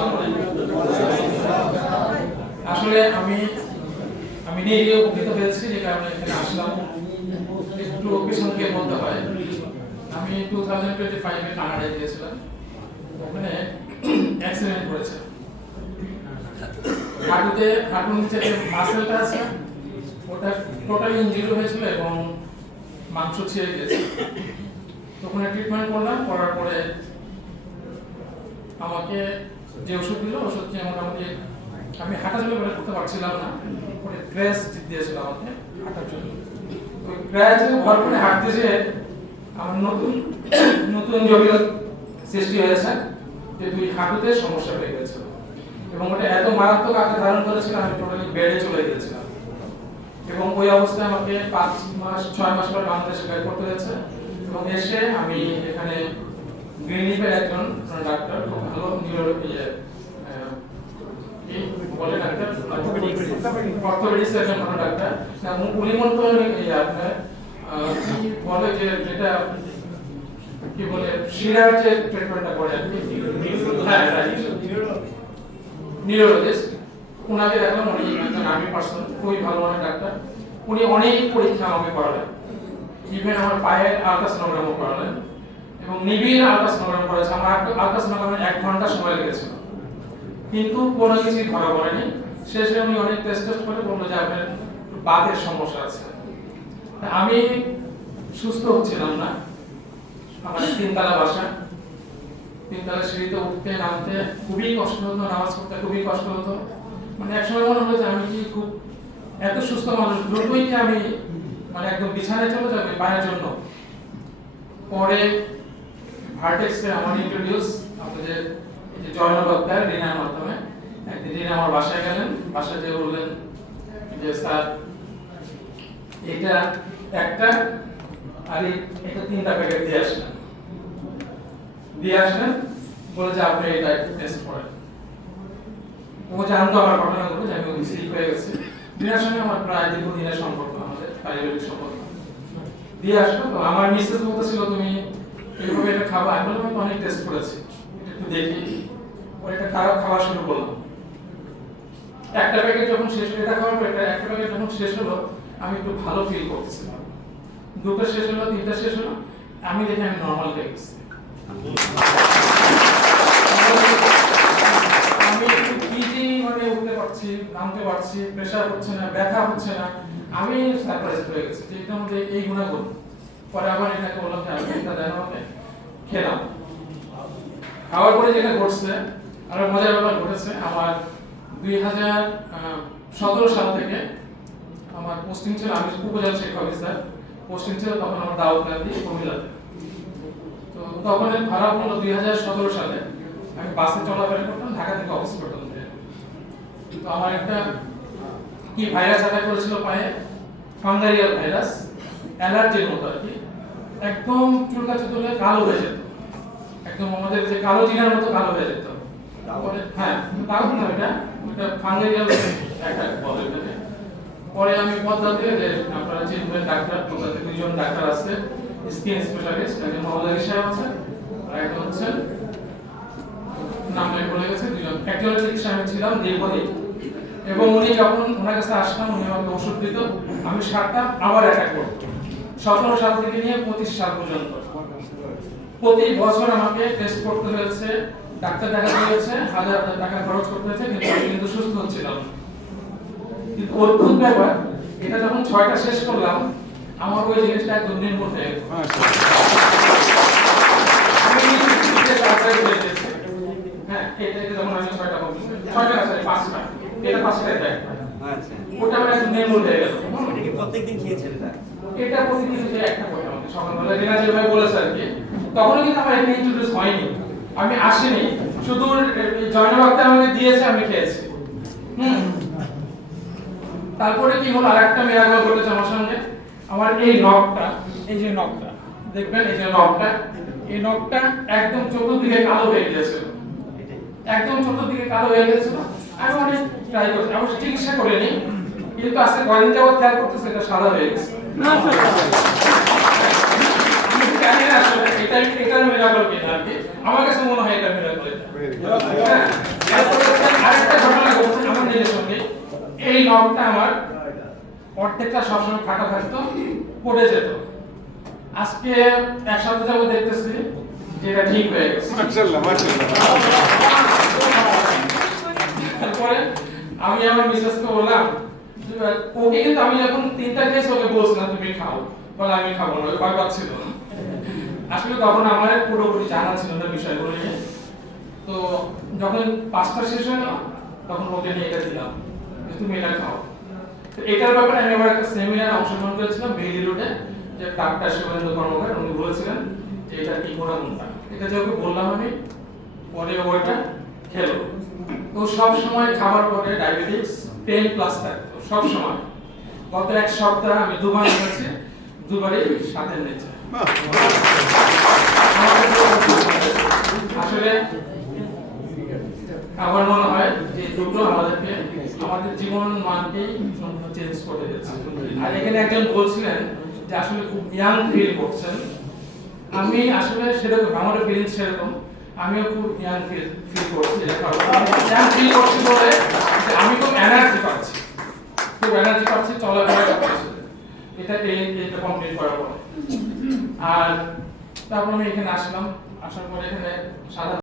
আসসালামু আলাইকুম। আসলে আমি নিজে উপকৃত হয়েছি যে কারণে এখানে আসলাম। একটু পিছন থেকে বলতে হয়, আমি 2025 এ কানাডায় গিয়েছিলাম। ওখানে অ্যাক্সিডেন্ট করেছে। হাঁটুর নিচে যে মাসেলটা আছে ওটা টোটালি ইনজুরি হয়েছিল এবং মাংস ছিঁড়ে গেছে। তো ওখানে ট্রিটমেন্ট করলাম, করার পরে আমাকে যে ওষুধ দিল, ওষুধ খেয়ে মোটামুটি আমি হাঁটাচলা করে করতে পারছিলাম না। পরে ক্র্যাশ দিয়েছিল আমাকে হাঁটার জন্য। ওই ক্র্যাশে ভর করে হাঁটতে যেয়ে আমার নতুন জটিল সৃষ্টি হয়েছে যে দুই হাঁটুতে সমস্যা হয়ে গেছিল এবং ওটা এত মারাত্মক আকার ধারণ করেছিল আমি টোটালি বেডে চলে গিয়েছিলাম। এবং ওই অবস্থায় আমাকে 6 মাস পর বাংলাদেশে ব্যাক করতে হয়েছে এবং এসে আমি এখানে গ্রিনলিফের একজন ডাক্তার, খুব ভালো অর্থোপেডিক্স একজন ভালো ডাক্তার, উনি মূলত আপনার কি বলে যে যেটা কি বলে শিরার যে ট্রিটমেন্টটা করে আর কি, নিউরোলজিস্ট। ওনাকে দেখলাম, উনি একজন আর্মি পার্সন, খুবই ভালো মানের ডাক্তার। উনি অনেক পরীক্ষা আমাকে করালেন, ইভেন আমার পায়ের আলট্রাসোনোগ্রামও করালেন এবং নিবিড় আলট্রাসোনোগ্রাম করেছে। আমার আলট্রাসোনোগ্রামে 1 ঘন্টা সময় লেগেছিল, কিন্তু কোনো কিছুই ধরা পড়েনি। শেষে উনি অনেক টেস্ট করে বললো যে আপনার বাতের সমস্যা আছে। আমি সুস্থ হচ্ছিলাম না। আমার 3 তলা বাসা, 3 তলা সিঁড়িতে উঠতে নামতে খুবই কষ্ট হতো, নামাজ পড়তে খুবই কষ্ট হতো। মানে একসময় মনে হলো যে আমি কি খুব এত সুস্থ মানুষ, দ্রুতই কি আমি মানে একদম বিছানায় চলে যাবে পায়ের জন্য। পরে ভার্টেক্সে আমার ইন্ট্রোডিউস আপনাদের এই যে জয়নব আক্তার রিনার মাধ্যমে। একদিন রিনা আমার বাসায় গেলেন, বাসায় যেয়ে বললেন যে স্যার এটা একটা আর এটা 3টা প্যাকেট দিয়ে আসলেন বলে যে আপনি এটা টেস্ট করেন। ও জানতো আমার ঘটনাগুলো, যে আমি ওই সিক হয়ে গেছি। রিনার সঙ্গে আমার প্রায় দীর্ঘদিনের সম্পর্ক, আমাদের পারিবারিক সম্পর্ক। দিয়ে আসলো, তো আমার মিসেস বলতেছিল তুমি এইভাবে এটা খাবা। আমি বললাম আমি অনেক টেস্ট করেছি, এটা একটু দেখি। পরে এটা খাওয়া শুরু করলাম। একটা প্যাকেট যখন শেষ হলো, এটা খাওয়ার পর একটা প্যাকেট যখন শেষ হলো আমি একটু ভালো ফিল করতেছিলাম। 2টা শেষ হলো, 3টা শেষ হলো, আমি দেখি আমি নরমাল হয়ে গেছি। আমি একটু ইজি মানে উঠতে পারছি, নামতে পারছি, প্রেসার হচ্ছে না, ব্যথা হচ্ছে না। আমি সারপ্রাইজ হয়ে গেছি যে এটার মধ্যে এই গুণাগুণ। পরে আবার এটাকে বললাম যে আপনি এটা দেন আমাকে, খেলাম। খাওয়ার পরে যেটা ঘটছে, আরো মজার ব্যাপার ঘটেছে। আমার 2017 সাল থেকে আমার পোস্টিং ছিল, আমি উপজেলা শিক্ষা অফিসার পোস্টিং ছিল তখন আমার দাউদকান্দি কুমিল্লাতে। তো তখন খারাপ হলো 2017 সালে আমি বাসে চলাফেরা করতাম, ঢাকা থেকে অফিস করতাম। তো আমার একটা কি ভাইরাস অ্যাটাক করেছিল পায়ে, ফাঙ্গারিয়াল ভাইরাস, অ্যালার্জির মতো আর কি। একদম চুলকাচি তুলে কালো হয়ে যেত, একদম আমাদের যে কালো জিনার মতো কালো হয়ে যেত। তারপরে হ্যাঁ, তাও না, এটা ফাঙ্গারিয়াল অ্যাটাক বলে এটাকে। পরে আমি পদ্মাতে যে আপনারা চিনবেন ডাক্তার, পদ্মাতে 2জন ডাক্তার আছে স্কিন স্পেশালিস্ট, একজন মহল্লা সাহেব আছে আর একজন হচ্ছেন নাম আমি বলে গেছে, 2জন। একজনের চিকিৎসা আমি ছিলাম দীর্ঘদিন এবং উনি যখন ওনার কাছে আসলাম উনি আমাকে ওষুধ দিত, আমি 7টা আবার অ্যাটাক করতাম। 17 সাল থেকে নিয়ে 25 সাল পর্যন্ত প্রতি বছর আমাকে টেস্ট করতে হয়েছে, ডাক্তার দেখাতে হয়েছে, হাজার হাজার টাকা খরচ করতে হয়েছে, কিন্তু আমি কিন্তু সুস্থ হচ্ছিলাম। কিন্তু অদ্ভুত ব্যাপার, এটা যখন 6টা শেষ করলাম আমার ওই জিনিসটা একদম নির্মূল হয়ে গেল। হ্যাঁ, এটা যখন আমি 6টা বলছি, 6টা সরি 5টা, এটা 5টায় দেয়। আচ্ছা, ওটা আমার একদম নির্মূল হয়ে গেল। এটা কি প্রত্যেকদিন খেয়েছেন এটা প্রতিদিন যে একটা করে আমাকে সকালবেলা রিনা যেভাবে বলেছে আর কি, তখনও কিন্তু আমার এখানে ইন্ট্রোডিউস হয়নি, আমি আসিনি, শুধু জয়নব আক্তার আমাকে দিয়েছে, আমি খেয়েছি। তারপরে কি হলো, আরেকটা মিরাকল ঘটেছে আমার সঙ্গে। আমার এই নখটা, এই যে নখটা দেখবেন, এই যে নখটা, এই নখটা একদম চতুর্দিকে কালো হয়ে গিয়েছিল, একদম চতুর্দিকে কালো হয়ে গিয়েছিল। আমি অনেক ট্রাই করছি, আমি চিকিৎসা করিনি, কিন্তু আজকে কয়েকদিন যাবত খেয়াল করতেছে এটা সাদা হয়ে গেছে। জানি না আসলে এটা মিরাকল কিনা আর কি, আমার কাছে মনে হয় এটা মিরাকল। আরেকটা ঘটনা ঘটছে আমার নিজের সঙ্গে। এই নখটা আমার অর্ধেকটা সবসময় ফাটা থাকতো, পড়ে যেত। আজকে এক সপ্তাহ যাবত দেখতেছি যে এটা ঠিক হয়ে গেছে। মাশাআল্লাহ মাশাআল্লাহ। তারপরে আমি আমার মিসেসকে বললাম, ওকে কিন্তু আমি যখন 3টা খেয়েছি ওকে বলছিলাম তুমি খাও, বলে আমি খাবো না, ভয় পাচ্ছিল। আসলে তখন আমার পুরোপুরি জানা ছিল না বিষয়গুলো নিয়ে। তো যখন 5টা শেষ হয়ে গেল তখন ওকে নিয়ে এটা দিলাম যে তুমি এটা খাও। তো এটার ব্যাপারে আমি আবার একটা সেমিনারে অংশগ্রহণ করেছিলাম বেইলি রোডে, যে ডাক্তার শুভেন্দু কর্মকার উনি বলেছিলেন যে এটা কি গুণাগুণটা। এটা যে ওকে বললাম আমি, পরে ওটা খেলো। তো সব সময় খাবার পরে ডায়াবেটিস 10+ থাকতো সব সময়। গত এক সপ্তাহ আমি দুবার খেয়েছি, দুবারই 7-এর নিচে। আসলে আমার মনে হয় যে দুটো আমাদেরকে আমাদের জীবন মানকেই চেঞ্জ করে দিয়েছে। আর এখানে একজন বলছিলেন যে আসলে খুব ইয়াং ফিল করছেন। আমি আসলে সেরকম, আমারও ফিলিংস সেরকম, আমিও খুব ইয়াং ফিল করছি। ইয়াং ফিল করছি বলে যে আমি খুব এনার্জি পাচ্ছি, চলাফেরা করছি। এটা কমপ্লিট করার পরে। আর তারপর আমি এখানে আসলাম, আসার পরে এখানে সাধারণ